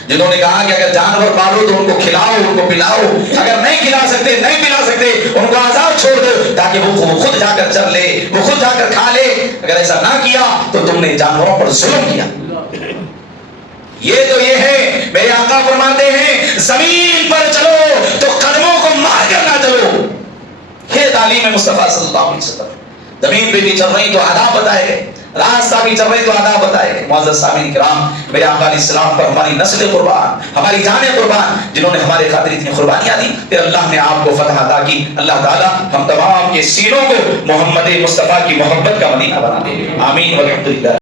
جنہوں نے کہا کہ اگر جانور پالو تو ان کو کھلاؤ، ان کو پلاؤ، اگر نہیں کھلا سکتے نہیں پلا سکتے ان کو آزاد چھوڑ دو تاکہ وہ خود جا کر چر لے، وہ خود جا کر کھا لے. اگر ایسا نہ کیا تو تم نے جانوروں پر ظلم کیا. یہ تو یہ ہے، میرے آقا فرماتے ہیں زمین پر چلو تو قدموں کو مار کر نہ چلو. یہ تعلیم ہے مصطفیٰ صلی اللہ علیہ وسلم. زمین پہ بھی چل رہی تو آداب بتائے گئے، راستہ بھی چل رہی تو آداب بتائے گئے. معزز سامعین کرام، میرے آقا علیہ السلام پر ہماری نسل قربان، ہماری جانیں قربان، جنہوں نے ہمارے خاطر اتنی قربانیاں دی، پھر اللہ نے آپ کو فتح عطا کی. اللہ تعالیٰ ہم تمام کے سینوں کو محمد مصطفیٰ کی محبت کا مدینہ بنا دے. آمین والحمدللہ.